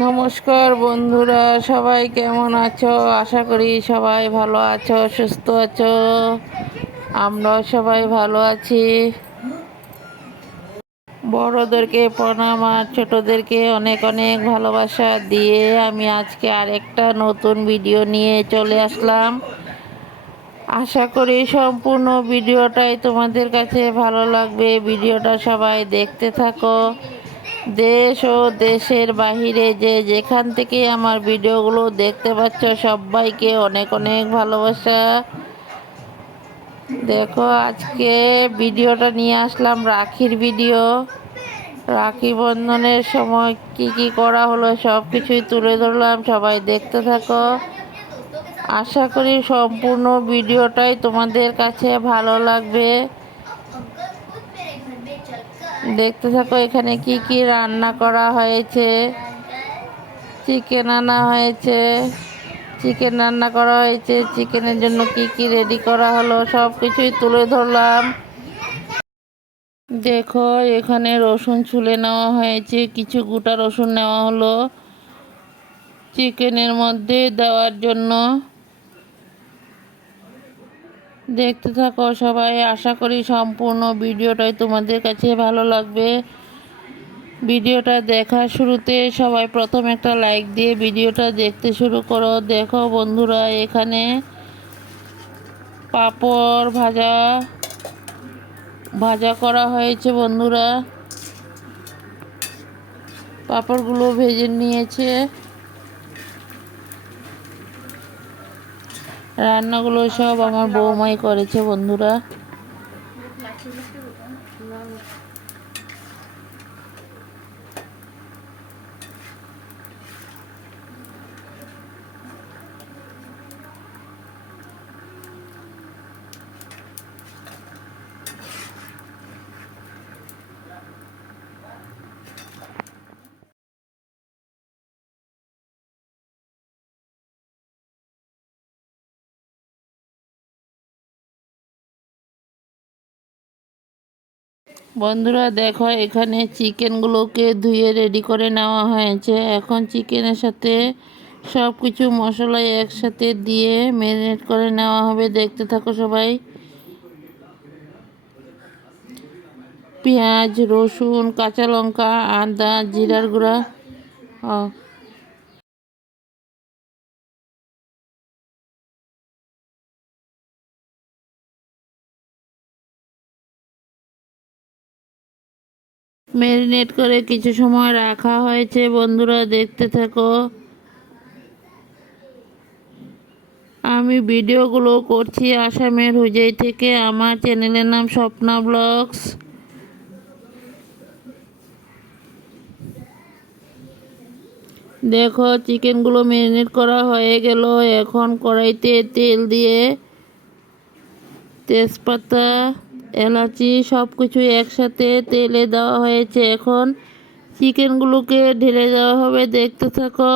নমস্কার বন্ধুরা, সবাই কেমন আছো? আশা করি সবাই ভালো আছো, সুস্থ আছো। আমরাও সবাই ভালো আছি। বড়োদেরকে প্রণাম আর ছোটোদেরকে অনেক অনেক ভালোবাসা দিয়ে আমি আজকে আরেকটা নতুন ভিডিও নিয়ে চলে আসলাম। আশা করি সম্পূর্ণ ভিডিওটাই তোমাদের কাছে ভালো লাগবে। ভিডিওটা সবাই দেখতে থাকো। দেশ ও দেশের বাহিরে যে যেখান থেকে আমার ভিডিওগুলো দেখতে পাচ্ছ, সবাইকে অনেক অনেক ভালোবাসা। দেখো, আজকে ভিডিওটা নিয়ে আসলাম রাখির ভিডিও। রাখি বন্ধনের সময় কি কি করা হলো সব কিছুই তুলে ধরলাম, সবাই দেখতে থাকো। আশা করি সম্পূর্ণ ভিডিওটাই তোমাদের কাছে ভালো লাগবে। দেখতে থাকো, এখানে কি কি রান্না করা হয়েছে? চিকেন আনা হয়েছে। চিকেন রান্না করা হয়েছে। চিকেনের জন্য কি কি রেডি করা হলো? সব কিছুই তুলে ধরলাম। দেখো, এখানে রসুন ছুলে নেওয়া হয়েছে। কিছু গোটা রসুন নেওয়া হলো। চিকেনের মধ্যে দেওয়ার জন্য দেখতে থাকো সবাই। আশা করি সম্পূর্ণ ভিডিওটাই তোমাদের কাছে ভালো লাগবে। ভিডিওটা দেখার শুরুতে সবাই প্রথম একটা লাইক দিয়ে ভিডিওটা দেখতে শুরু করো। দেখো বন্ধুরা, এখানে পাপড় ভাজা ভাজা করা হয়েছে বন্ধুরা। পাপড়গুলো ভেজে নিয়েছে। রান্নাগুলো সব আমার বৌমাই করেছে বন্ধুরা। বন্ধুরা, দেখো, এখানে চিকেনগুলোকে ধুয়ে রেডি করে নেওয়া হয়েছে। এখন চিকেনের সাথে সব কিছু মশলা একসাথে দিয়ে ম্যারিনেট করে নেওয়া হবে। দেখতে থাকো সবাই। পেঁয়াজ, রসুন, কাঁচা লঙ্কা, আদা, জিরার গুঁড়া ম্যারিনেট করে কিছু সময় রাখা হয়েছে। বন্ধুরা, দেখতে থাকো। আমি ভিডিওগুলো করছি আসামের হুজাই থেকে। আমার চ্যানেলের নাম স্বপ্না ব্লগস। দেখো, চিকেনগুলো ম্যারিনেট করা হয়ে গেল। এখন কড়াইতে তেল দিয়ে তেজপাতা এলাচি সব কিছু একসাথে তেলে দেওয়া হয়েছে। এখন চিকেনগুলোকে ঢেলে দেওয়া হবে। দেখতে থাকো।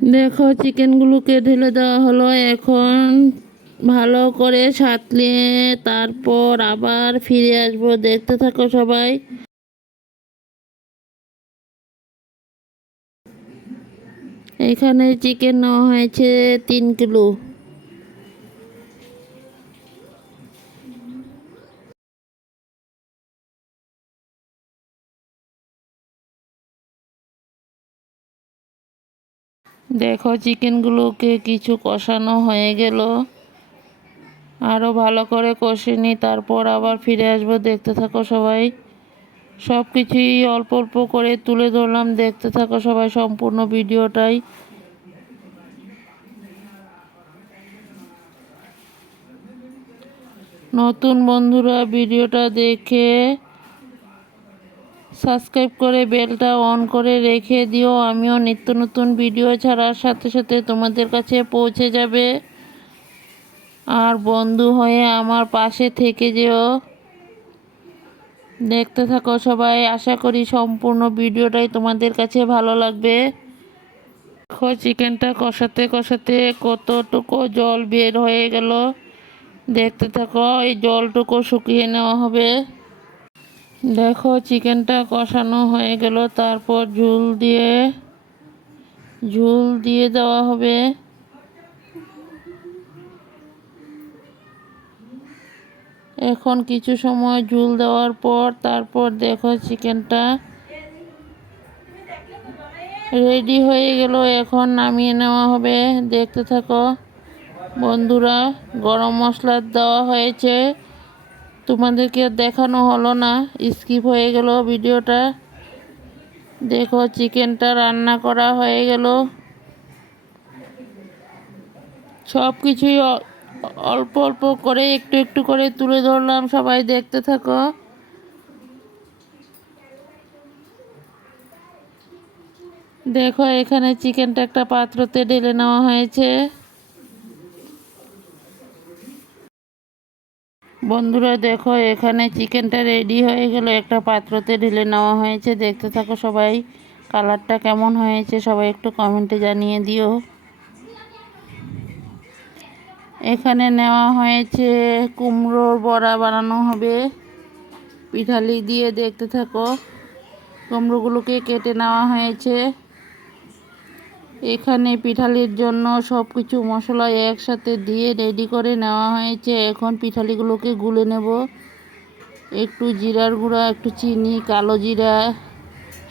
দেখো, চিকেনগুলোকে ঢেলে দেওয়া হলো। এখন ভালো করে সাঁতলিয়ে তারপর আবার ফিরে আসব। দেখতে থাকো সবাই। এখানে চিকেন নেওয়া হয়েছে তিন কিলো। দেখো, চিকেনগুলোকে কিছু কষানো হয়ে গেল। আরও ভালো করে কষে নিই তারপর আবার ফিরে আসব। দেখতে থাকো সবাই। সব কিছুই অল্প অল্প করে তুলে ধরলাম। দেখতে থাকো সবাই সম্পূর্ণ ভিডিওটাই। নতুন বন্ধুরা, ভিডিওটা দেখে সাবস্ক্রাইব করে বেলটা অন করে রেখে দিও। আমিও নিত্য নতুন ভিডিও ছাড়ার সাথে সাথে তোমাদের কাছে পৌঁছে যাবে। আর বন্ধু হয়ে আমার পাশে থেকে যেও। দেখতে থাকো সবাই। আশা করি সম্পূর্ণ ভিডিওটাই তোমাদের কাছে ভালো লাগবে। দেখো চিকেনটা কষাতে কষাতে কতটুকু জল বের হয়ে গেল। দেখতে থাকো, এই জলটুকু শুকিয়ে নেওয়া হবে। দেখো, চিকেনটা কষানো হয়ে গেল। তারপর ঝুল দিয়ে ঝুল দিয়ে দেওয়া হবে। এখন কিছু সময় ঝুল দেওয়ার পর, তারপর দেখো চিকেনটা রেডি হয়ে গেল। এখন নামিয়ে নেওয়া হবে। দেখতে থাকো বন্ধুরা, গরম মশলা দেওয়া হয়েছে। তোমাদেরকে দেখানো হলো না। স্কিপ হয়ে গেল ভিডিওটা। দেখো, চিকেনটা রান্না করা হয়ে গেল। সব কিছুই অল্প অল্প করে একটু একটু করে তুলে ধরলাম, সবাই দেখতে থাকো। দেখো, এখানে চিকেনটা একটা পাত্রতে ঢেলে নেওয়া হয়েছে। বন্ধুরা, দেখো, এখানে চিকেনটা রেডি হয়ে গেল। একটা পাত্রতে ঢেলে নেওয়া হয়েছে। দেখতে থাকো সবাই, কালারটা কেমন হয়েছে? সবাই একটু কমেন্টে জানিয়ে দিও। এখানে নেওয়া হয়েছে কুমড়োর বড়া বানানো হবে। পিঠালি দিয়ে দেখতে থাকো, কুমড়োগুলোকে কেটে নেওয়া হয়েছে। এখানে পিঠালির জন্য সব কিছু মশলা একসাথে দিয়ে রেডি করে নেওয়া হয়েছে। এখন পিঠালিগুলোকে গুলে নেব। একটু জিরার গুঁড়া, একটু চিনি, কালো জিরা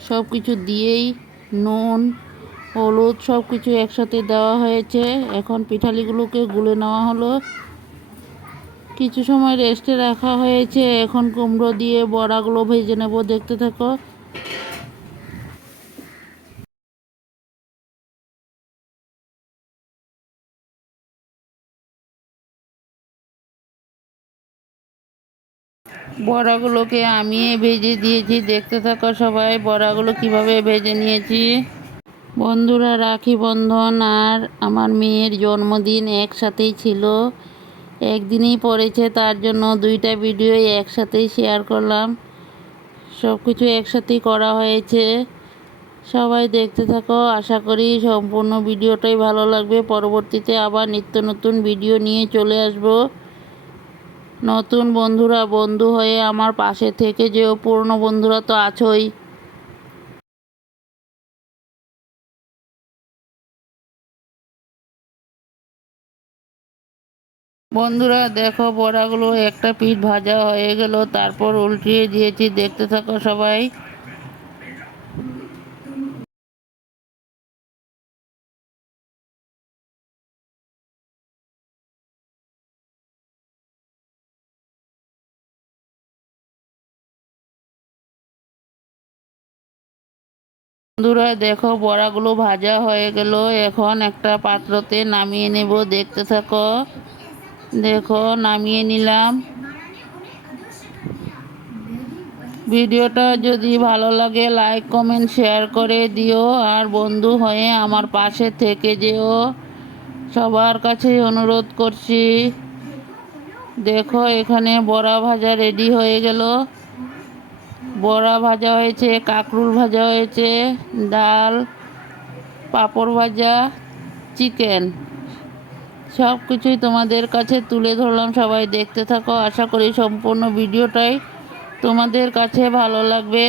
সব কিছু দিয়েই নুন, হলুদ সব কিছু একসাথে দেওয়া হয়েছে। এখন পিঠালিগুলোকে গুলে নেওয়া হলো। কিছু সময় রেস্টে রাখা হয়েছে। এখন কুমড়ো দিয়ে বড়াগুলো ভেজে নেব। দেখতে থাকো। বড়াগুলোকে আমি ভেজে দিয়েছি। দেখতে থাকো সবাই, বড়াগুলো কীভাবে ভেজে নিয়েছি। বন্ধুরা, রাখি বন্ধন আর আমার মেয়ের জন্মদিন একসাথেই ছিল। একদিনই পড়েছে, তার জন্য দুইটা ভিডিও একসাথেই শেয়ার করলাম। সব কিছু একসাথেই করা হয়েছে। সবাই দেখতে থাকো, আশা করি সম্পূর্ণ ভিডিওটাই ভালো লাগবে। পরবর্তীতে আবার নিত্য নতুন ভিডিও নিয়ে চলে আসব। নতুন বন্ধুরা, বন্ধু হয়ে আমার পাশে থেকে যেও, পুরনো বন্ধুরা তো আছোই। বন্ধুরা, দেখো বড়াগুলো, একটা পিঠ ভাজা হয়ে গেল, তারপর উল্টিয়ে দিয়েছি, দেখতে থাকো সবাই। বন্ধুরা, দেখো, বড়াগুলো ভাজা হয়ে গেল। এখন একটা পাত্রতে নামিয়ে নেব, দেখতে থাকো। দেখো, নামিয়ে নিলাম। ভিডিওটা যদি ভালো লাগে লাইক কমেন্ট শেয়ার করে দিও। আর বন্ধু হয়ে আমার পাশে থেকে যেও। সবার কাছে অনুরোধ করছি। দেখো, এখানে বড়া ভাজা রেডি হয়ে গেল। বড়া ভাজা হয়েছে, কাঁকরুল ভাজা হয়েছে, ডাল, পাঁপড় ভাজা, চিকেন। সব কিছুই তোমাদের কাছে তুলে ধরলাম, সবাই দেখতে থাকো। আশা করি সম্পূর্ণ ভিডিওটাই তোমাদের কাছে ভালো লাগবে।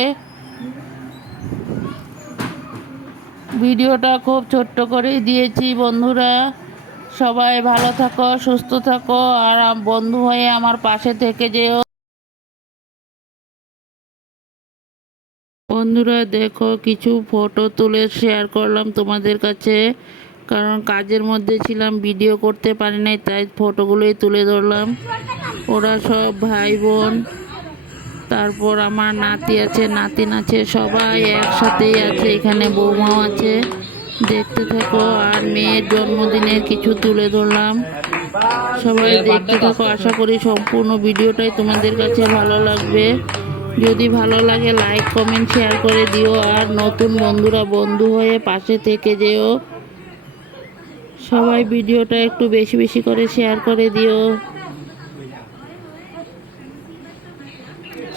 ভিডিওটা খুব ছোট্ট করেই দিয়েছি বন্ধুরা। সবাই ভালো থাকো, সুস্থ থাকো, আর বন্ধু হয়ে আমার পাশে থেকে যেও। বন্ধুরা, দেখো কিছু ফটো তুলে শেয়ার করলাম তোমাদের কাছে। কারণ কাজের মধ্যে ছিলাম ভিডিও করতে পারি নাই, তাই ফটোগুলোই তুলে ধরলাম। ওরা সব ভাই বোন। তারপর আমার নাতি আছে, নাতিন আছে, সবাই একসাথেই আছে, এখানে বৌমাও আছে। দেখতে থাকো, আর মেয়ের জন্মদিনের কিছু তুলে ধরলাম। সবাই দেখতে থাকো, আশা করি সম্পূর্ণ ভিডিওটাই তোমাদের কাছে ভালো লাগবে। যদি ভালো লাগে লাইক কমেন্ট শেয়ার করে দিও। আর নতুন বন্ধুরা বন্ধু হয়ে পাশে থেকে যেও। সবাই ভিডিওটা একটু বেশি বেশি করে শেয়ার করে দিও।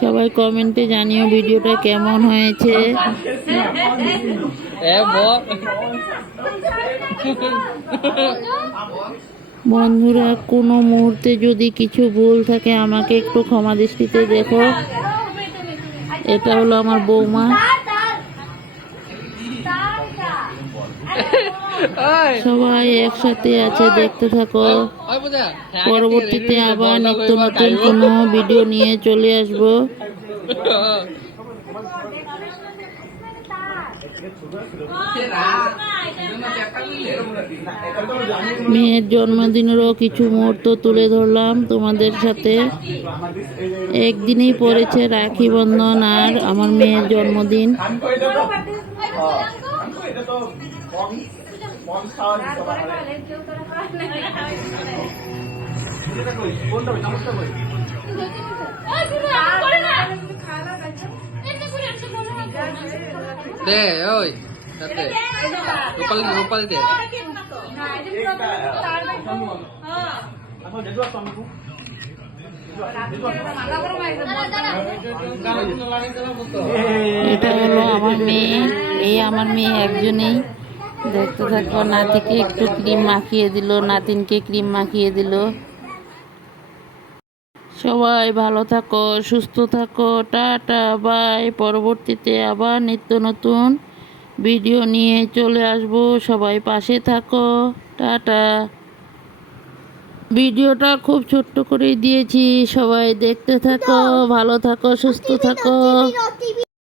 সবাই কমেন্টে জানিও ভিডিওটা কেমন হয়েছে। বন্ধুরা কোনো মুহূর্তে যদি কিছু ভুল থাকে আমাকে একটু ক্ষমা দৃষ্টিতে দেখো। এটা হলো আমার বৌমা। সবাই একসাথে আছে, দেখতে থাকো। পরবর্তীতে আবার নিত্য নতুন কোনো ভিডিও নিয়ে চলে আসব। মেয়ের জন্মদিনেরও কিছু মুহূর্ত তুলে ধরলাম তোমাদের সাথে। একদিনেই পড়েছে রাখি বন্ধন আর আমার মেয়ের জন্মদিন। দে, ওই রূপালি দে। এটা হলো আমার মেয়ে। এই আমার মেয়ে একজনেই। দেখতে থাকো, নাতিকে একটু ক্রিম মাখিয়ে দিল, নাতিনকে ক্রিম মাখিয়ে দিল। সবাই ভালো থাকো, সুস্থ থাকো, টাটা, বাই। পরবর্তীতে আবার নিত্য নতুন ভিডিও নিয়ে চলে আসব। সবাই পাশে থাকো। টাটা। ভিডিওটা খুব ছোট্ট করে দিয়েছি সবাই দেখতে থাকো ভালো থাকো সুস্থ থাকো।